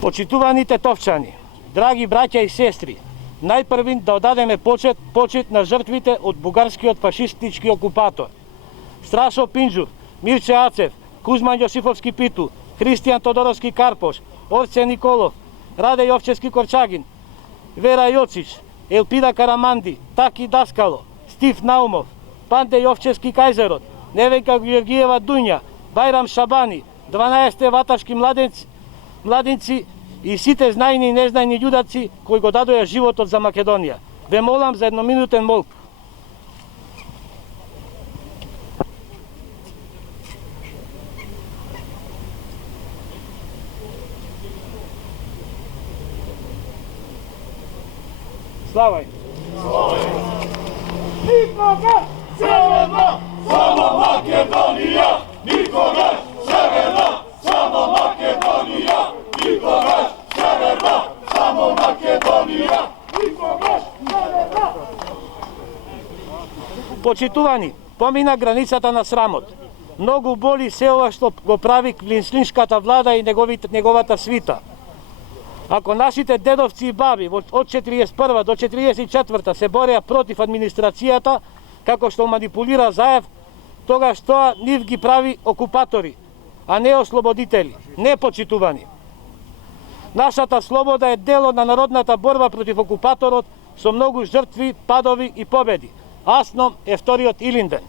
Почитувани тетовчани, драги браќа и сестри, најпрви да одадеме почет на жртвите од бугарскиот фашистички окупатор. Страшо Пинџур, Мирче Ацев, Кузман Јосифовски Питу, Христијан Тодоровски Карпош, Орце Николов, Раде Јовчевски Корчагин, Вера Јоцич, Елпида Караманди, Таки Даскало, Стив Наумов, Панде Јовчевски Кајзерот, Невенка Георгиева Дуња, Бајрам Шабани, 12 ваташки младинци и сите знајни и незнајни људаци кои го дадоја животот за Македонија. Ве молам за едноминутен молк. Слава им! Никогаш северна, само Македонија! Никогаш северна, само Македонија! Никогаш северна, само Македонија! Никогаш северна! Почитувани, помина границата на срамот. Многу боли се ова што го прави квинслиншката влада и неговата свита. Ако нашите дедовци и баби од 41 до 44 се бореа против администрацијата, како што манипулира Заев, тогаш тоа нив ги прави окупатори, а не ослободители, не почитувани. Нашата слобода е дел на народната борба против окупаторот со многу жртви, падови и победи. Асном е вториот Илинден.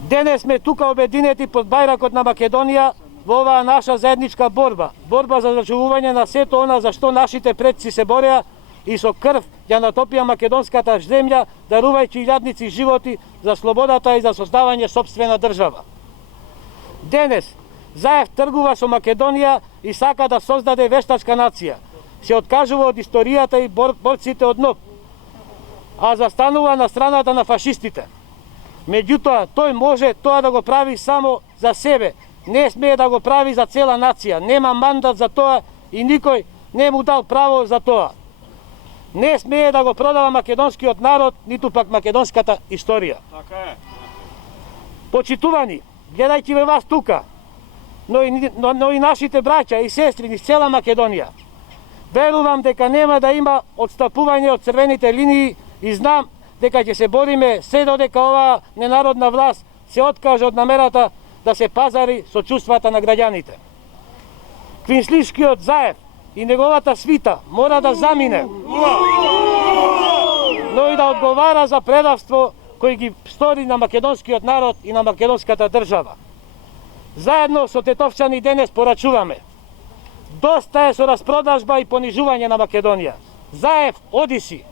Денес сме тука обединети под бајракот на Македонија во оваа наша заедничка борба за зачувување на сето она за што нашите предци се бореа и со крв ја натопија македонската земја, дарувајќи илјадници животи за слободата и за создавање сопствена држава. Денес Заев тргува со Македонија и сака да создаде вештачка нација. Се откажува од историјата и борците од НОП, а застанува на страната на фашистите. Меѓутоа, тој може тоа да го прави само за себе, не смее да го прави за цела нација, нема мандат за тоа и никој не му дал право за тоа. Не смее да го продава македонскиот народ, ниту пак македонската историја. Така е. Почитувани, гледајќи ве вас тука, но и нашите браќа и сестри низ цела Македонија, верувам дека нема да има отстапување од црвените линии и знам дека ќе се бориме се додека оваа ненародна власт се откаже од намерата да се пазари со чувствата на граѓаните. Квинслишкиот Заев и неговата свита мора да замине, но и да одговара за предавство кој ги стори на македонскиот народ и на македонската држава. Заедно со тетовчани денес порачуваме: доста е со распродажба и понижување на Македонија. Заев, оди си,